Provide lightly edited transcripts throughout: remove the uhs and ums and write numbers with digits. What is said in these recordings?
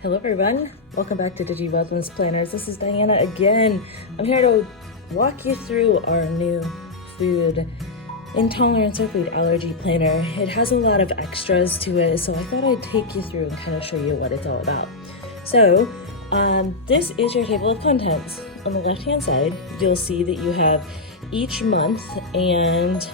Hello everyone, welcome back to Digi Wellness Planners. This is Diana again. I'm here to walk you through our new food intolerance or food allergy planner. It has a lot of extras to it, so I thought I'd take you through and kind of show you what it's all about. So this is your table of contents. On the left hand side, you'll see that you have each month and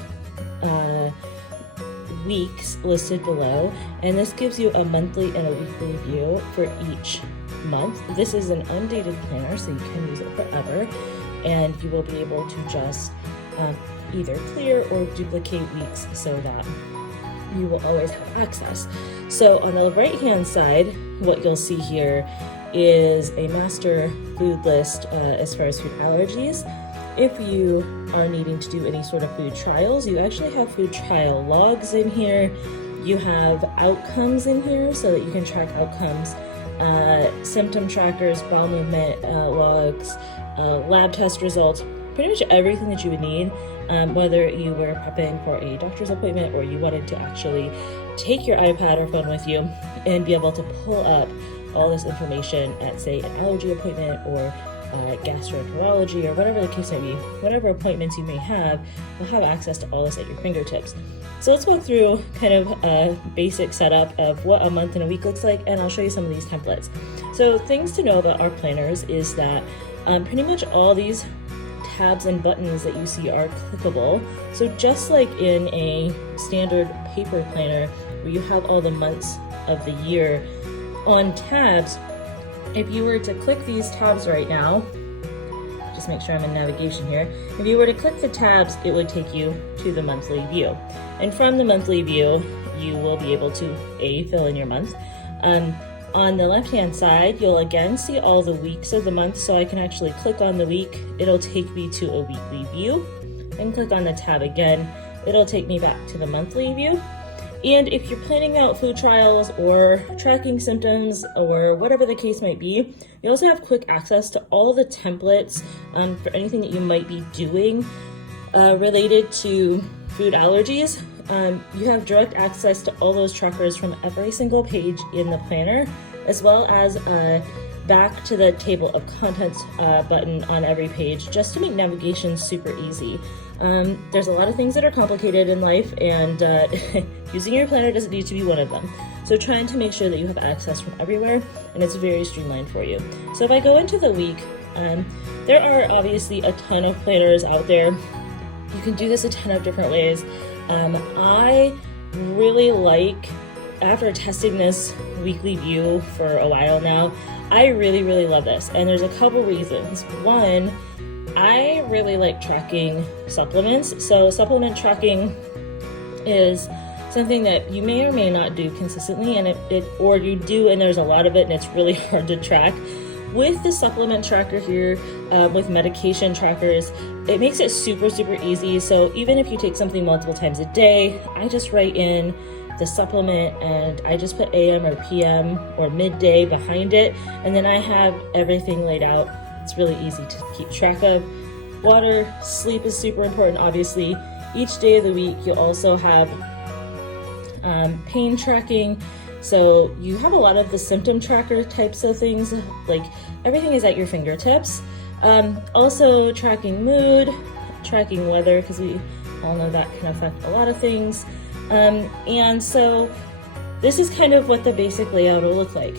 weeks listed below, and this gives you a monthly and a weekly view for each month. This is an undated planner, so you can use it forever, and you will be able to just either clear or duplicate weeks so that you will always have access. So on the right hand side, what you'll see here is a master food list as far as food allergies. If you are needing to do any sort of food trials, you actually have food trial logs in here. You have outcomes in here so that you can track outcomes, symptom trackers, bowel movement logs, lab test results, pretty much everything that you would need, whether you were prepping for a doctor's appointment or you wanted to actually take your iPad or phone with you and be able to pull up all this information at, say, an allergy appointment or gastroenterology or whatever the case may be. Whatever appointments you may have, you'll have access to all this at your fingertips. So let's walk through kind of a basic setup of what a month and a week looks like, and I'll show you some of these templates. So things to know about our planners is that pretty much all these tabs and buttons that you see are clickable. So just like in a standard paper planner where you have all the months of the year on tabs, if you were to click these tabs right now, just make sure I'm in navigation here. If you were to click the tabs, it would take you to the monthly view. And from the monthly view, you will be able to fill in your month. On the left-hand side, you'll again see all the weeks of the month. So I can actually click on the week. It'll take me to a weekly view. And click on the tab again. It'll take me back to the monthly view. And if you're planning out food trials or tracking symptoms or whatever the case might be, you also have quick access to all the templates for anything that you might be doing related to food allergies. You have direct access to all those trackers from every single page in the planner, as well as back to the table of contents button on every page, just to make navigation super easy. There's a lot of things that are complicated in life, and using your planner doesn't need to be one of them. So trying to make sure that you have access from everywhere, and it's very streamlined for you. So if I go into the week, there are obviously a ton of planners out there. You can do this a ton of different ways. I really like, after testing this weekly view for a while now, I really love this, and there's a couple reasons. One, I really like tracking supplements. So supplement tracking is something that you may or may not do consistently, and or you do and there's a lot of it and it's really hard to track. With the supplement tracker here, with medication trackers, it makes it super easy. So even if you take something multiple times a day, I just write in the supplement and I just put AM or PM or midday behind it, and then I have everything laid out. It's really easy to keep track of. Water, sleep is super important, obviously. Each day of the week, you'll also have pain tracking. So you have a lot of the symptom tracker types of things, like everything is at your fingertips. Also tracking mood, tracking weather, because we all know that can affect a lot of things. And so this is kind of what the basic layout will look like.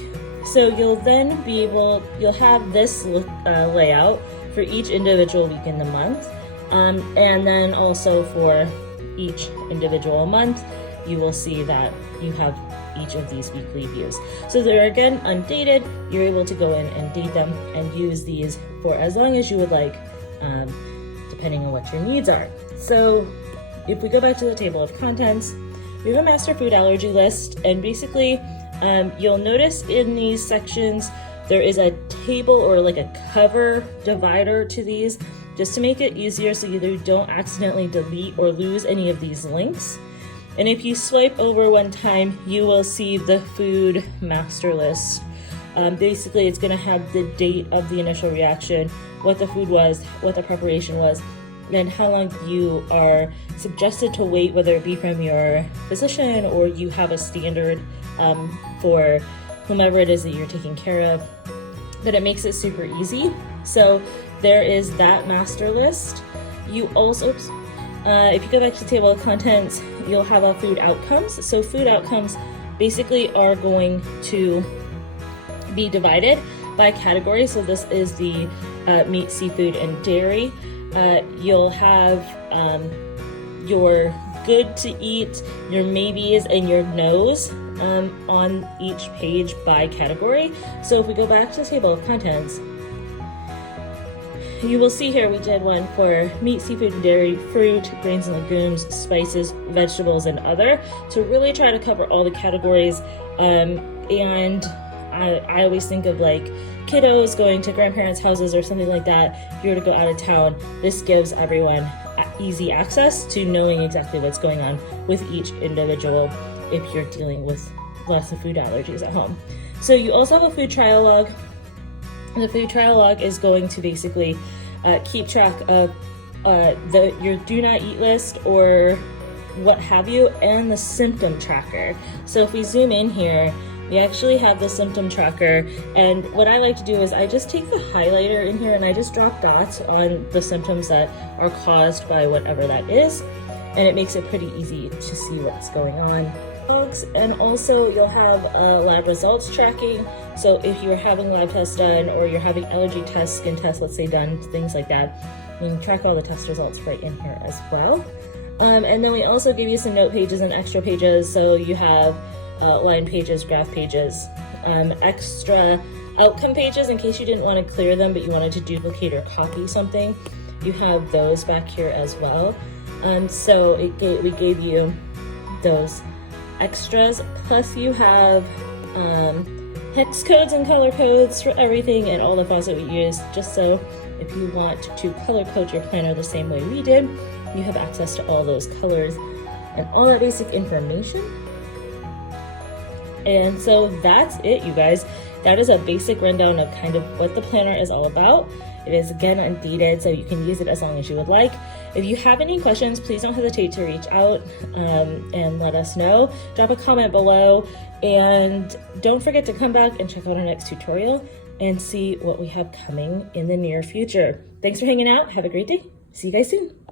So you'll then you'll have this layout for each individual week in the month. And then also for each individual month, you will see that you have each of these weekly views. So they're again undated. You're able to go in and date them and use these for as long as you would like, depending on what your needs are. So if we go back to the table of contents, we have a master food allergy list, and basically you'll notice in these sections there is a table or like a cover divider to these, just to make it easier so you don't accidentally delete or lose any of these links. And if you swipe over one time, you will see the food master list. Basically, it's going to have the date of the initial reaction, what the food was, what the preparation was, and how long you are suggested to wait, whether it be from your physician or you have a standard for whomever it is that you're taking care of, but it makes it super easy. So there is that master list. You also, if you go back to the table of contents, you'll have all food outcomes. So food outcomes basically are going to be divided by category. So this is the meat, seafood, and dairy. You'll have your good to eat, your maybes, and your no's on each page by category. So if we go back to the table of contents, you will see here we did one for meat, seafood, and dairy, fruit, grains and legumes, spices, vegetables, and other, to really try to cover all the categories. And I always think of like kiddos going to grandparents' houses or something like that. If you were to go out of town, this gives everyone easy access to knowing exactly what's going on with each individual if you're dealing with lots of food allergies at home. So you also have a food trial log. The food trial log is going to basically keep track of your do not eat list or what have you, and the symptom tracker. So if we zoom in here, we actually have the symptom tracker, and what I like to do is I just take the highlighter in here and I just drop dots on the symptoms that are caused by whatever that is, and it makes it pretty easy to see what's going on. And also you'll have lab results tracking. So if you're having lab tests done or you're having allergy tests, skin tests, let's say, done, things like that, you can track all the test results right in here as well. And then we also give you some note pages and extra pages. So you have line pages, graph pages, extra outcome pages in case you didn't want to clear them but you wanted to duplicate or copy something. You have those back here as well. So we gave you those extras, plus you have hex codes and color codes for everything and all the fonts that we use, just so if you want to color code your planner the same way we did, you have access to all those colors and all that basic information. And so that's it, you guys. That is a basic rundown of kind of what the planner is all about. It is, again, undated, so you can use it as long as you would like. If you have any questions, please don't hesitate to reach out and let us know. Drop a comment below, and don't forget to come back and check out our next tutorial and see what we have coming in the near future. Thanks for hanging out. Have a great day. See you guys soon.